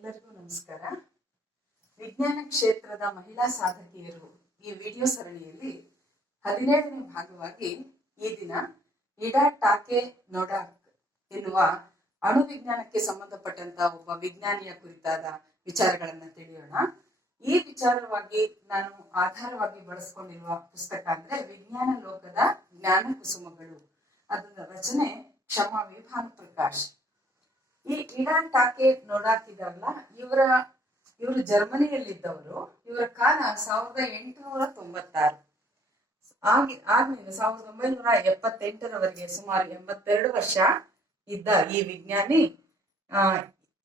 ಎಲ್ಲರಿಗೂ ನಮಸ್ಕಾರ. ವಿಜ್ಞಾನ ಕ್ಷೇತ್ರದ ಮಹಿಳಾ ಸಾಧಕಿಯರು ಈ ವಿಡಿಯೋ ಸರಣಿಯಲ್ಲಿ 17ನೇ ಭಾಗವಾಗಿ ಈ ದಿನ ಇಡಾ ಟಾಕೆ ನೋಡಾಕ್ ಎನ್ನುವ ಅಣು ವಿಜ್ಞಾನಕ್ಕೆ ಸಂಬಂಧಪಟ್ಟಂತ ಒಬ್ಬ ವಿಜ್ಞಾನಿಯ ಕುರಿತಾದ ವಿಚಾರಗಳನ್ನ ತಿಳಿಯೋಣ. ಈ ವಿಚಾರವಾಗಿ ನಾನು ಆಧಾರವಾಗಿ ಬಳಸ್ಕೊಂಡಿರುವ ಪುಸ್ತಕ ಅಂದ್ರೆ ವಿಜ್ಞಾನ ಲೋಕದ ಜ್ಞಾನ ಕುಸುಮಗಳು. ಅದರ ರಚನೆ ಕ್ಷಮಾವಿ ಭಾನುಪ್ರಕಾಶ್. ಈ ಇಡಾ ಟಾಕೆ ನೋಡಾಕಿದಾರಲ್ಲ, ಇವರು ಜರ್ಮನಿಯಲ್ಲಿದ್ದವರು. ಇವರ ಕಾಲ 1896. ಆದ್ಮೇಲೆ 1978ರವರೆಗೆ ಸುಮಾರು 82 ವರ್ಷ ಇದ್ದ ಈ ವಿಜ್ಞಾನಿ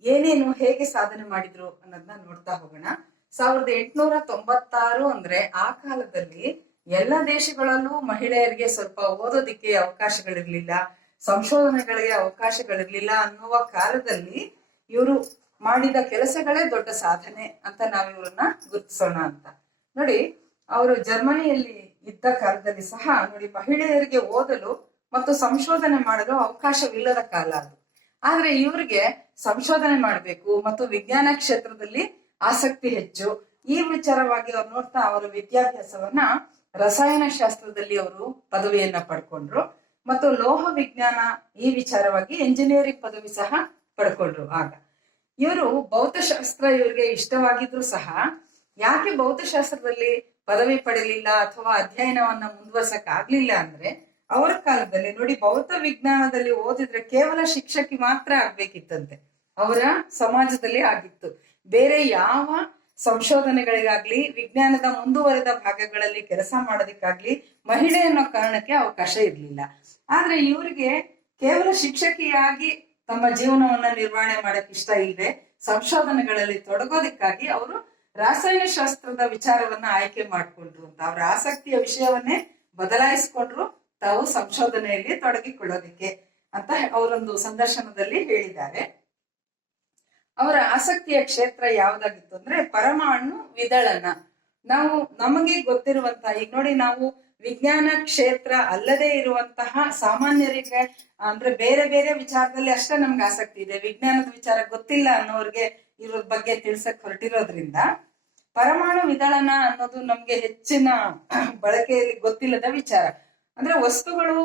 ಏನೇನು ಹೇಗೆ ಸಾಧನೆ ಮಾಡಿದ್ರು ಅನ್ನೋದನ್ನ ನೋಡ್ತಾ ಹೋಗೋಣ. 1896 ಅಂದ್ರೆ ಆ ಕಾಲದಲ್ಲಿ ಎಲ್ಲ ದೇಶಗಳಲ್ಲೂ ಮಹಿಳೆಯರಿಗೆ ಸ್ವಲ್ಪ ಓದೋದಿಕ್ಕೆ ಅವಕಾಶಗಳಿರ್ಲಿಲ್ಲ, ಸಂಶೋಧನೆಗಳಿಗೆ ಅವಕಾಶಗಳಿರ್ಲಿಲ್ಲ ಅನ್ನುವ ಕಾಲದಲ್ಲಿ ಇವರು ಮಾಡಿದ ಕೆಲಸಗಳೇ ದೊಡ್ಡ ಸಾಧನೆ ಅಂತ ನಾವು ಇವ್ರನ್ನ ಗುರುತಿಸೋಣ ಅಂತ. ನೋಡಿ, ಅವರು ಜರ್ಮನಿಯಲ್ಲಿ ಇದ್ದ ಕಾಲದಲ್ಲಿ ಸಹ ನೋಡಿ ಮಹಿಳೆಯರಿಗೆ ಓದಲು ಮತ್ತು ಸಂಶೋಧನೆ ಮಾಡಲು ಅವಕಾಶವಿಲ್ಲದ ಕಾಲ ಅದು. ಆದ್ರೆ ಇವ್ರಿಗೆ ಸಂಶೋಧನೆ ಮಾಡಬೇಕು ಮತ್ತು ವಿಜ್ಞಾನ ಕ್ಷೇತ್ರದಲ್ಲಿ ಆಸಕ್ತಿ ಹೆಚ್ಚು. ಈ ವಿಚಾರವಾಗಿ ಅವ್ರು ನೋಡ್ತಾ ಅವರ ವಿದ್ಯಾಭ್ಯಾಸವನ್ನ ರಸಾಯನ ಶಾಸ್ತ್ರದಲ್ಲಿ ಅವರು ಪದವಿಯನ್ನ ಪಡ್ಕೊಂಡ್ರು ಮತ್ತು ಲೋಹ ವಿಜ್ಞಾನ ಈ ವಿಚಾರವಾಗಿ ಎಂಜಿನಿಯರಿಂಗ್ ಪದವಿ ಸಹ ಪಡ್ಕೊಂಡ್ರು. ಆಗ ಇವರು ಭೌತಶಾಸ್ತ್ರ ಇವ್ರಿಗೆ ಇಷ್ಟವಾಗಿದ್ರು ಸಹ ಯಾಕೆ ಭೌತಶಾಸ್ತ್ರದಲ್ಲಿ ಪದವಿ ಪಡೆಯಲಿಲ್ಲ ಅಥವಾ ಅಧ್ಯಯನವನ್ನ ಮುಂದುವರ್ಸಕ್ ಆಗ್ಲಿಲ್ಲ ಅಂದ್ರೆ, ಅವರ ಕಾಲದಲ್ಲಿ ನೋಡಿ ಭೌತ ವಿಜ್ಞಾನದಲ್ಲಿ ಓದಿದ್ರೆ ಕೇವಲ ಶಿಕ್ಷಕಿ ಮಾತ್ರ ಆಗ್ಬೇಕಿತ್ತಂತೆ. ಅವರ ಸಮಾಜದಲ್ಲಿ ಆಗಿತ್ತು. ಬೇರೆ ಯಾವ ಸಂಶೋಧನೆಗಳಿಗಾಗ್ಲಿ ವಿಜ್ಞಾನದ ಮುಂದುವರೆದ ಭಾಗಗಳಲ್ಲಿ ಕೆಲಸ ಮಾಡೋದಕ್ಕಾಗ್ಲಿ ಮಹಿಳೆ ಅನ್ನೋ ಕಾರಣಕ್ಕೆ ಅವಕಾಶ ಇರ್ಲಿಲ್ಲ. ಆದ್ರೆ ಇವರಿಗೆ ಕೇವಲ ಶಿಕ್ಷಕಿಯಾಗಿ ತಮ್ಮ ಜೀವನವನ್ನ ನಿರ್ವಹಣೆ ಮಾಡಕ್ ಇಷ್ಟ ಇಲ್ಲದೆ ಸಂಶೋಧನೆಗಳಲ್ಲಿ ತೊಡಗೋದಿಕ್ಕಾಗಿ ಅವರು ರಾಸಾಯನ ಶಾಸ್ತ್ರದ ವಿಚಾರವನ್ನ ಆಯ್ಕೆ ಮಾಡ್ಕೊಂಡ್ರು ಅಂತ. ಅವರ ಆಸಕ್ತಿಯ ವಿಷಯವನ್ನೇ ಬದಲಾಯಿಸ್ಕೊಂಡ್ರು ತಾವು ಸಂಶೋಧನೆಯಲ್ಲಿ ತೊಡಗಿಕೊಳ್ಳೋದಿಕ್ಕೆ ಅಂತ ಅವರೊಂದು ಸಂದರ್ಶನದಲ್ಲಿ ಹೇಳಿದ್ದಾರೆ. ಅವರ ಆಸಕ್ತಿಯ ಕ್ಷೇತ್ರ ಯಾವ್ದಾಗಿತ್ತು ಅಂದ್ರೆ ಪರಮಾಣು ವಿದಳನ. ನಮಗೆ ಗೊತ್ತಿರುವಂತಹ, ಈಗ ನೋಡಿ, ನಾವು ವಿಜ್ಞಾನ ಕ್ಷೇತ್ರ ಅಲ್ಲದೆ ಇರುವಂತಹ ಸಾಮಾನ್ಯರಿಗೆ ಅಂದ್ರೆ ಬೇರೆ ಬೇರೆ ವಿಚಾರದಲ್ಲಿ ಅಷ್ಟೇ ನಮ್ಗೆ ಆಸಕ್ತಿ ಇದೆ, ವಿಜ್ಞಾನದ ವಿಚಾರ ಗೊತ್ತಿಲ್ಲ ಅನ್ನೋರ್ಗೆ ಇದ್ರ ಬಗ್ಗೆ ತಿಳ್ಸಕ್ ಹೊರಟಿರೋದ್ರಿಂದ ಪರಮಾಣು ವಿದಳನ ಅನ್ನೋದು ನಮ್ಗೆ ಹೆಚ್ಚಿನ ಬಳಕೆಯಲ್ಲಿ ಗೊತ್ತಿಲ್ಲದ ವಿಚಾರ. ಅಂದ್ರೆ ವಸ್ತುಗಳು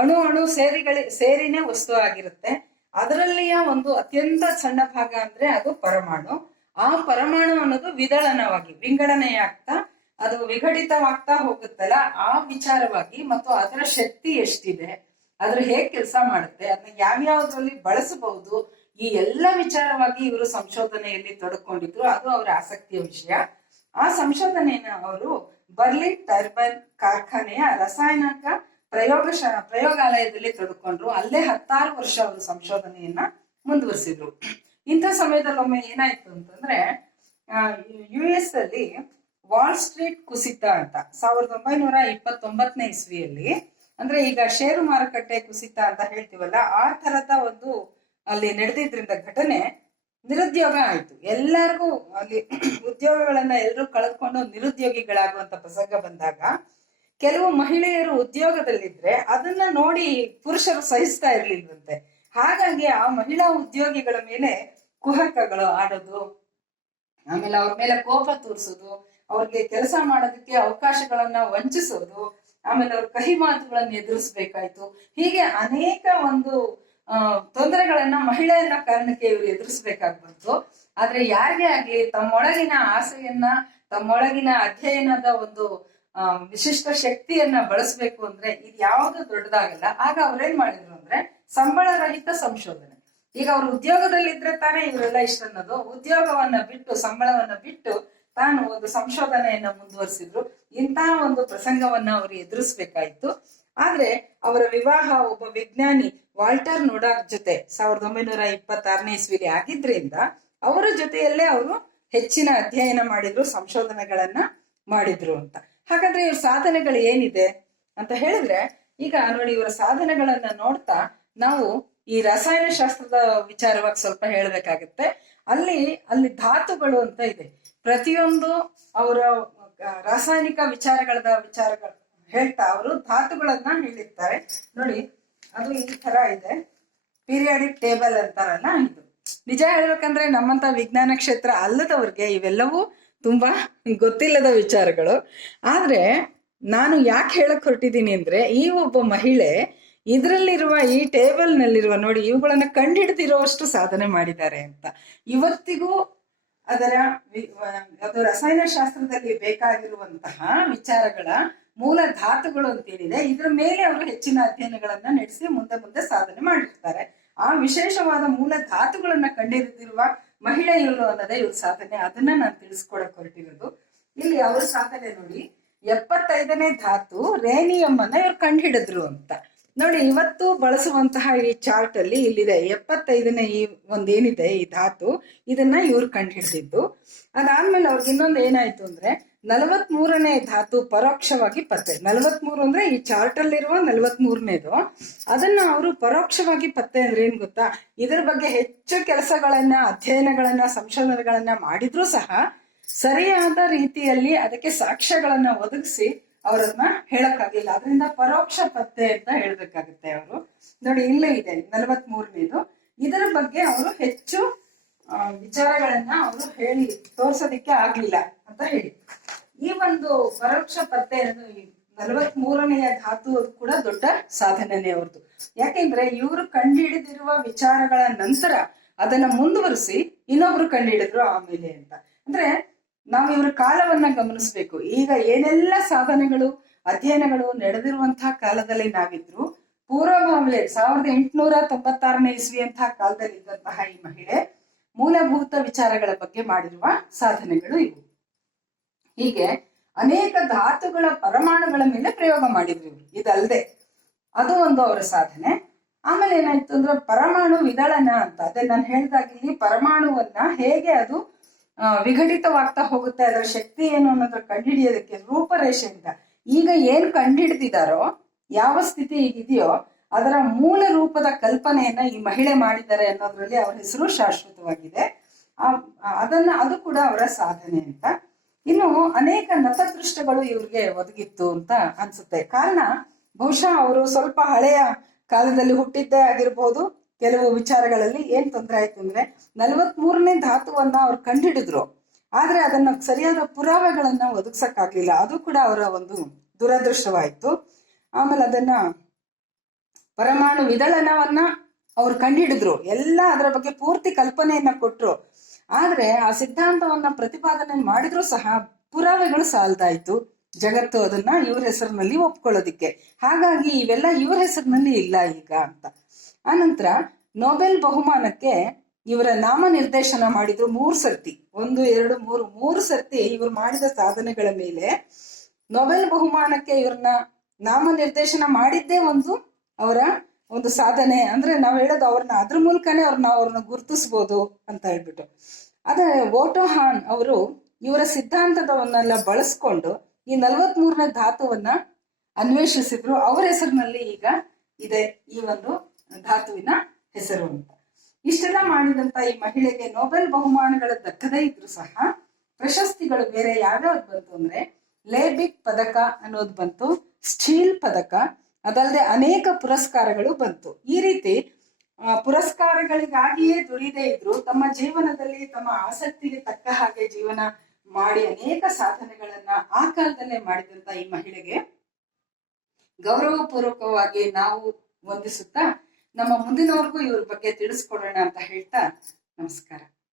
ಅಣು ಸೇರಿನೇ ವಸ್ತು ಆಗಿರುತ್ತೆ. ಅದರಲ್ಲಿಯ ಒಂದು ಅತ್ಯಂತ ಸಣ್ಣ ಭಾಗ ಅಂದ್ರೆ ಅದು ಪರಮಾಣು. ಆ ಪರಮಾಣು ಅನ್ನೋದು ವಿದಳನವಾಗಿ ವಿಂಗಡಣೆಯಾಗ್ತಾ ಅದು ವಿಘಟಿತವಾಗ್ತಾ ಹೋಗುತ್ತಲ್ಲ, ಆ ವಿಚಾರವಾಗಿ ಮತ್ತು ಅದರ ಶಕ್ತಿ ಎಷ್ಟಿದೆ, ಅದ್ರ ಹೇಗ್ ಕೆಲಸ ಮಾಡುತ್ತೆ, ಅದನ್ನ ಯಾವ್ಯಾವ್ದ್ರಲ್ಲಿ ಬಳಸಬಹುದು, ಈ ಎಲ್ಲ ವಿಚಾರವಾಗಿ ಇವರು ಸಂಶೋಧನೆಯಲ್ಲಿ ತೊಡಕೊಂಡಿದ್ರು. ಅದು ಅವರ ಆಸಕ್ತಿಯ ವಿಷಯ. ಆ ಸಂಶೋಧನೆಯನ್ನ ಅವರು ಬರ್ಲಿನ್ ಟರ್ಬೈನ್ ಕಾರ್ಖಾನೆಯ ರಾಸಾಯನಿಕ ಪ್ರಯೋಗಾಲಯದಲ್ಲಿ ತೊಡಕೊಂಡ್ರು. ಅಲ್ಲೇ 16 ವರ್ಷ ಅವರು ಸಂಶೋಧನೆಯನ್ನ ಮುಂದುವರಿಸಿದ್ರು. ಇಂಥ ಸಮಯದಲ್ಲಿ ಒಮ್ಮೆ ಏನಾಯ್ತು ಅಂತಂದ್ರೆ, US ಅಲ್ಲಿ ವಾಲ್ ಸ್ಟ್ರೀಟ್ ಕುಸಿತ ಅಂತ 1929ನೇ ಇಸ್ವಿಯಲ್ಲಿ, ಅಂದ್ರೆ ಈಗ ಷೇರು ಮಾರುಕಟ್ಟೆ ಕುಸಿತ ಅಂತ ಹೇಳ್ತೀವಲ್ಲ, ಆ ತರದ ಒಂದು ಅಲ್ಲಿ ನಡೆದಿದ್ರಿಂದ ಘಟನೆ ನಿರುದ್ಯೋಗ ಆಯ್ತು. ಎಲ್ಲರಿಗೂ ಅಲ್ಲಿ ಉದ್ಯೋಗಗಳನ್ನ ಎಲ್ಲರೂ ಕಳೆದುಕೊಂಡು ನಿರುದ್ಯೋಗಿಗಳಾಗುವಂತ ಪ್ರಸಂಗ ಬಂದಾಗ ಕೆಲವು ಮಹಿಳೆಯರು ಉದ್ಯೋಗದಲ್ಲಿದ್ರೆ ಅದನ್ನ ನೋಡಿ ಪುರುಷರು ಸಹಿಸ್ತಾ ಇರ್ಲಿಲ್ವಂತೆ. ಹಾಗಾಗಿ ಆ ಮಹಿಳಾ ಉದ್ಯೋಗಿಗಳ ಮೇಲೆ ಕುಹಕಗಳು ಆಡೋದು, ಆಮೇಲೆ ಅವ್ರ ಮೇಲೆ ಕೋಪ ತೋರಿಸೋದು, ಅವ್ರಿಗೆ ಕೆಲಸ ಮಾಡೋದಕ್ಕೆ ಅವಕಾಶಗಳನ್ನ ವಂಚಿಸೋದು, ಆಮೇಲೆ ಅವ್ರ ಕಹಿ ಮಾತುಗಳನ್ನ ಎದುರಿಸ್ಬೇಕಾಯ್ತು. ಹೀಗೆ ಅನೇಕ ಒಂದು ತೊಂದರೆಗಳನ್ನ ಮಹಿಳೆಯರ ಕಾರಣಕ್ಕೆ ಇವರು ಎದುರಿಸ್ಬೇಕಾಗಿ ಬಂತು. ಆದ್ರೆ ಯಾರಿಗೇ ಆಗ್ಲಿ ತಮ್ಮೊಳಗಿನ ಆಸೆಯನ್ನ, ತಮ್ಮೊಳಗಿನ ಅಧ್ಯಯನದ ಒಂದು ವಿಶಿಷ್ಟ ಶಕ್ತಿಯನ್ನ ಬಳಸ್ಬೇಕು ಅಂದ್ರೆ ಇದು ಯಾವುದು ದೊಡ್ಡದಾಗಲ್ಲ. ಆಗ ಅವ್ರೇನ್ ಮಾಡಿದ್ರು ಅಂದ್ರೆ ಸಂಬಳ ರಹಿತ ಸಂಶೋಧನೆ. ಈಗ ಅವ್ರು ಉದ್ಯೋಗದಲ್ಲಿದ್ರೆ ತಾನೇ ಇವರೆಲ್ಲ ಇಷ್ಟ ಅನ್ನೋದು. ಉದ್ಯೋಗವನ್ನ ಬಿಟ್ಟು, ಸಂಬಳವನ್ನ ಬಿಟ್ಟು ತಾನು ಒಂದು ಸಂಶೋಧನೆಯನ್ನ ಮುಂದುವರಿಸಿದ್ರು. ಇಂತಹ ಒಂದು ಪ್ರಸಂಗವನ್ನ ಅವರು ಎದುರಿಸ್ಬೇಕಾಯ್ತು. ಆದ್ರೆ ಅವರ ವಿವಾಹ ಒಬ್ಬ ವಿಜ್ಞಾನಿ ವಾಲ್ಟರ್ ನೋಡಾಕ್ ಜೊತೆ 1926ನೇ ಇಸ್ವಿಲಿ ಆಗಿದ್ರಿಂದ ಅವರ ಜೊತೆಯಲ್ಲೇ ಅವರು ಹೆಚ್ಚಿನ ಅಧ್ಯಯನ ಮಾಡಿದ್ರು, ಸಂಶೋಧನೆಗಳನ್ನ ಮಾಡಿದ್ರು ಅಂತ. ಹಾಗಾದ್ರೆ ಇವ್ರ ಸಾಧನೆಗಳು ಏನಿದೆ ಅಂತ ಹೇಳಿದ್ರೆ, ಈಗ ನೋಡಿ ಇವರ ಸಾಧನೆಗಳನ್ನ ನೋಡ್ತಾ ನಾವು ಈ ರಸಾಯನ ಶಾಸ್ತ್ರದ ವಿಚಾರವಾಗಿ ಸ್ವಲ್ಪ ಹೇಳ್ಬೇಕಾಗತ್ತೆ. ಅಲ್ಲಿ ಧಾತುಗಳು ಅಂತ ಇದೆ. ಪ್ರತಿಯೊಂದು ಅವರ ರಾಸಾಯನಿಕ ವಿಚಾರಗಳು ಹೇಳ್ತಾ ಅವರು ಧಾತುಗಳನ್ನ ಹೇಳಿರ್ತಾರೆ. ನೋಡಿ, ಅದು ಈ ತರ ಇದೆ, ಪೀರಿಯಾಡಿಕ್ ಟೇಬಲ್ ಅಂತಾರಲ್ಲ ಇದು. ನಿಜ ಹೇಳ್ಬೇಕಂದ್ರೆ ನಮ್ಮಂತ ವಿಜ್ಞಾನ ಕ್ಷೇತ್ರ ಅಲ್ಲದವ್ರಿಗೆ ಇವೆಲ್ಲವೂ ತುಂಬಾ ಗೊತ್ತಿಲ್ಲದ ವಿಚಾರಗಳು. ಆದ್ರೆ ನಾನು ಯಾಕೆ ಹೇಳಕ್ ಹೊರಟಿದ್ದೀನಿ ಅಂದ್ರೆ, ಈ ಒಬ್ಬ ಮಹಿಳೆ ಇದರಲ್ಲಿರುವ ಈ ಟೇಬಲ್ ನಲ್ಲಿರುವ ನೋಡಿ ಇವುಗಳನ್ನ ಕಂಡುಹಿಡಿದಿರುವಷ್ಟು ಸಾಧನೆ ಮಾಡಿದ್ದಾರೆ ಅಂತ. ಇವತ್ತಿಗೂ ಅದು ರಸಾಯನಶಾಸ್ತ್ರದಲ್ಲಿ ಬೇಕಾಗಿರುವಂತಹ ವಿಚಾರಗಳ ಮೂಲ ಧಾತುಗಳು ಅಂತೇನಿದೆ, ಇದ್ರ ಮೇಲೆ ಅವರು ಹೆಚ್ಚಿನ ಅಧ್ಯಯನಗಳನ್ನ ನಡೆಸಿ ಮುಂದೆ ಮುಂದೆ ಸಾಧನೆ ಮಾಡಿರ್ತಾರೆ. ಆ ವಿಶೇಷವಾದ ಮೂಲ ಧಾತುಗಳನ್ನ ಕಂಡುಹಿಡಿದಿರುವ ಮಹಿಳೆ ಇವರು ಅನ್ನೋದೇ ಇವ್ರ ಸಾಧನೆ. ಅದನ್ನ ನಾನು ತಿಳಿಸ್ಕೊಡಕ್ ಹೊರಟಿರೋದು. ಇಲ್ಲಿ ಅವ್ರ ಸಾಧನೆ ನೋಡಿ, 75ನೇ ಧಾತು ರೇನಿಯಂ ಅನ್ನ ಇವ್ರು ಕಂಡುಹಿಡಿದ್ರು ಅಂತ ನೋಡಿ. ಇವತ್ತು ಬಳಸುವಂತಹ ಈ ಚಾರ್ಟ್ ಅಲ್ಲಿ ಇಲ್ಲಿದೆ 75ನೇ ಈ ಒಂದೇನಿದೆ ಈ ಧಾತು, ಇದನ್ನ ಇವ್ರು ಕಂಡುಹಿಡಿದಿದ್ದು. ಅದಾದ್ಮೇಲೆ ಅವ್ರಿಗೆ ಇನ್ನೊಂದು ಏನಾಯ್ತು ಅಂದ್ರೆ 43ನೇ ಧಾತು ಪರೋಕ್ಷವಾಗಿ ಪತ್ತೆ. 43 ಅಂದ್ರೆ ಈ ಚಾರ್ಟ್ ಅಲ್ಲಿರುವ 43ನೇದು, ಅದನ್ನ ಅವರು ಪರೋಕ್ಷವಾಗಿ ಪತ್ತೆ ಅಂದ್ರೆ ಏನ್ ಗೊತ್ತಾ, ಇದ್ರ ಬಗ್ಗೆ ಹೆಚ್ಚು ಕೆಲಸಗಳನ್ನ, ಅಧ್ಯಯನಗಳನ್ನ, ಸಂಶೋಧನೆಗಳನ್ನ ಮಾಡಿದ್ರು ಸಹ ಸರಿಯಾದ ರೀತಿಯಲ್ಲಿ ಅದಕ್ಕೆ ಸಾಕ್ಷ್ಯಗಳನ್ನ ಒದಗಿಸಿ ಅವರನ್ನ ಹೇಳಕ್ಕಾಗಿಲ್ಲ. ಅದರಿಂದ ಪರೋಕ್ಷ ಪತ್ತೆ ಅಂತ ಹೇಳ್ಬೇಕಾಗುತ್ತೆ ಅವರು. ನೋಡಿ ಇಲ್ಲೇ ಇದೆ 43ನೇದು. ಇದರ ಬಗ್ಗೆ ಅವರು ಹೆಚ್ಚು ವಿಚಾರಗಳನ್ನ ಅವರು ಹೇಳಿ ತೋರ್ಸೋದಿಕ್ಕೆ ಆಗ್ಲಿಲ್ಲ ಅಂತ ಹೇಳಿ, ಈ ಒಂದು ಪರೋಕ್ಷ ಪತ್ತೆ 43ನೆಯ ಧಾತು ಕೂಡ ದೊಡ್ಡ ಸಾಧನೆನೇ ಅವ್ರದ್ದು. ಯಾಕೆಂದ್ರೆ ಇವರು ಕಂಡುಹಿಡಿದಿರುವ ವಿಚಾರಗಳ ನಂತರ ಅದನ್ನ ಮುಂದುವರಿಸಿ ಇನ್ನೊಬ್ರು ಕಂಡುಹಿಡಿದ್ರು ಆಮೇಲೆ ಅಂತ. ಅಂದ್ರೆ ನಾವು ಇವ್ರ ಕಾಲವನ್ನ ಗಮನಿಸ್ಬೇಕು. ಈಗ ಏನೆಲ್ಲ ಸಾಧನೆಗಳು, ಅಧ್ಯಯನಗಳು ನಡೆದಿರುವಂತಹ ಕಾಲದಲ್ಲಿ ನಾವಿದ್ರು, ಪೂರ್ವಭಾವಿ 1896ನೇ ಇಸ್ವಿಯಂತಹ ಕಾಲದಲ್ಲಿ ಇದ್ದಂತಹ ಈ ಮಹಿಳೆ ಮೂಲಭೂತ ವಿಚಾರಗಳ ಬಗ್ಗೆ ಮಾಡಿರುವ ಸಾಧನೆಗಳು ಇವು. ಹೀಗೆ ಅನೇಕ ಧಾತುಗಳ ಪರಮಾಣುಗಳ ಮೇಲೆ ಪ್ರಯೋಗ ಮಾಡಿದ್ರು ಇವರು. ಇದಲ್ಲದೆ ಅದು ಒಂದು ಅವರ ಸಾಧನೆ. ಆಮೇಲೆ ಏನಾಯ್ತು ಅಂದ್ರೆ ಪರಮಾಣು ವಿದಳನ ಅಂತ, ಅದೇ ನಾನು ಹೇಳಿದಾಗಿಲ್ಲಿ ಪರಮಾಣುವನ್ನ ಹೇಗೆ ಅದು ವಿಘಟಿತವಾಗ್ತಾ ಹೋಗುತ್ತೆ, ಅದರ ಶಕ್ತಿ ಏನು ಅನ್ನೋದ್ರ ಕಂಡುಹಿಡಿಯೋದಕ್ಕೆ ರೂಪರೇಷೆಯಿಂದ ಈಗ ಏನ್ ಕಂಡುಹಿಡಿದಿದಾರೋ, ಯಾವ ಸ್ಥಿತಿ ಈಗಿದೆಯೋ ಅದರ ಮೂಲ ರೂಪದ ಕಲ್ಪನೆಯನ್ನ ಈ ಮಹಿಳೆ ಮಾಡಿದ್ದಾರೆ ಅನ್ನೋದ್ರಲ್ಲಿ ಅವರ ಹೆಸರು ಶಾಶ್ವತವಾಗಿದೆ. ಅದು ಕೂಡ ಅವರ ಸಾಧನೆ ಅಂತ. ಇನ್ನು ಅನೇಕ ನತದೃಷ್ಟಗಳು ಇವ್ರಿಗೆ ಒದಗಿತ್ತು ಅಂತ ಅನ್ಸುತ್ತೆ. ಕಾರಣ ಬಹುಶಃ ಅವರು ಸ್ವಲ್ಪ ಹಳೆಯ ಕಾಲದಲ್ಲಿ ಹುಟ್ಟಿದ್ದೇ ಆಗಿರ್ಬೋದು. ಕೆಲವು ವಿಚಾರಗಳಲ್ಲಿ ಏನ್ ತೊಂದರೆ ಆಯ್ತು ಅಂದ್ರೆ 43ನೇ ಧಾತುವನ್ನ ಅವ್ರು ಕಂಡುಹಿಡಿದ್ರು, ಆದ್ರೆ ಅದನ್ನ ಸರಿಯಾದ ಪುರಾವೆಗಳನ್ನ ಒದಗಿಸಕ್ಕಾಗ್ಲಿಲ್ಲ. ಅದು ಕೂಡ ಅವರ ಒಂದು ದುರದೃಷ್ಟವಾಯ್ತು. ಆಮೇಲೆ ಅದನ್ನ ಪರಮಾಣು ವಿದಳನವನ್ನ ಅವ್ರು ಕಂಡುಹಿಡಿದ್ರು, ಎಲ್ಲ ಅದರ ಬಗ್ಗೆ ಪೂರ್ತಿ ಕಲ್ಪನೆಯನ್ನ ಕೊಟ್ರು. ಆದ್ರೆ ಆ ಸಿದ್ಧಾಂತವನ್ನ ಪ್ರತಿಪಾದನೆ ಮಾಡಿದ್ರು ಸಹ ಪುರಾವೆಗಳು ಸಾಲ್ದಾಯ್ತು ಜಗತ್ತು ಅದನ್ನ ಇವ್ರ ಹೆಸರಿನಲ್ಲಿ ಒಪ್ಕೊಳ್ಳೋದಿಕ್ಕೆ. ಹಾಗಾಗಿ ಇವೆಲ್ಲ ಇವ್ರ ಹೆಸರಿನಲ್ಲಿ ಇಲ್ಲ ಈಗ ಅಂತ. ಆನಂತರ ನೊಬೆಲ್ ಬಹುಮಾನಕ್ಕೆ ಇವರ ನಾಮ ನಿರ್ದೇಶನ ಮಾಡಿದ್ರು 3 ಸರ್ತಿ, 1, 2, 3 ಸರ್ತಿ ಇವರು ಮಾಡಿದ ಸಾಧನೆಗಳ ಮೇಲೆ ನೊಬೆಲ್ ಬಹುಮಾನಕ್ಕೆ ಇವ್ರನ್ನ ನಾಮ ನಿರ್ದೇಶನ ಮಾಡಿದ್ದೇ ಅವರ ಒಂದು ಸಾಧನೆ. ಅಂದ್ರೆ ನಾವ್ ಹೇಳೋದು ಅವ್ರನ್ನ ಅದ್ರ ಮೂಲಕನೇ ಅವ್ರನ್ನ ಗುರುತಿಸ್ಬೋದು ಅಂತ ಹೇಳ್ಬಿಟ್ಟು. ಅದೇ ವೋಟೋ ಹಾನ್ ಅವರು ಇವರ ಸಿದ್ಧಾಂತದವನ್ನೆಲ್ಲ ಬಳಸ್ಕೊಂಡು ಈ 43ನೇ ಧಾತುವನ್ನ ಅನ್ವೇಷಿಸಿದ್ರು. ಅವರ ಹೆಸರಿನಲ್ಲಿ ಈಗ ಇದೆ ಈ ಒಂದು ಧಾತುವಿನ ಹೆಸರು ಅಂತ. ಇಷ್ಟೆಲ್ಲ ಮಾಡಿದಂತ ಈ ಮಹಿಳೆಗೆ ನೊಬೆಲ್ ಬಹುಮಾನಗಳ ದಕ್ಕದೇ ಇದ್ರು ಸಹ ಪ್ರಶಸ್ತಿಗಳು ಬೇರೆ ಯಾವ್ಯಾವ್ದು ಬಂತು ಅಂದ್ರೆ ಲೇಬಿಕ್ ಪದಕ ಅನ್ನೋದು ಬಂತು, ಸ್ಟೀಲ್ ಪದಕ, ಅದಲ್ಲದೆ ಅನೇಕ ಪುರಸ್ಕಾರಗಳು ಬಂತು. ಈ ರೀತಿ ಪುರಸ್ಕಾರಗಳಿಗಾಗಿಯೇ ದುಡಿದೇ ಇದ್ರು ತಮ್ಮ ಜೀವನದಲ್ಲಿ ತಮ್ಮ ಆಸಕ್ತಿಗೆ ತಕ್ಕ ಹಾಗೆ ಜೀವನ ಮಾಡಿ ಅನೇಕ ಸಾಧನೆಗಳನ್ನ ಆ ಕಾಲದಲ್ಲೇ ಮಾಡಿದಂತ ಈ ಮಹಿಳೆಗೆ ಗೌರವಪೂರ್ವಕವಾಗಿ ನಾವು ವಂದಿಸುತ್ತಾ ನಮ್ಮ ಮುಂದಿನವರೆಗೂ ಇವ್ರ ಬಗ್ಗೆ ತಿಳಿಸ್ಕೊಡೋಣ ಅಂತ ಹೇಳ್ತಾ ನಮಸ್ಕಾರ.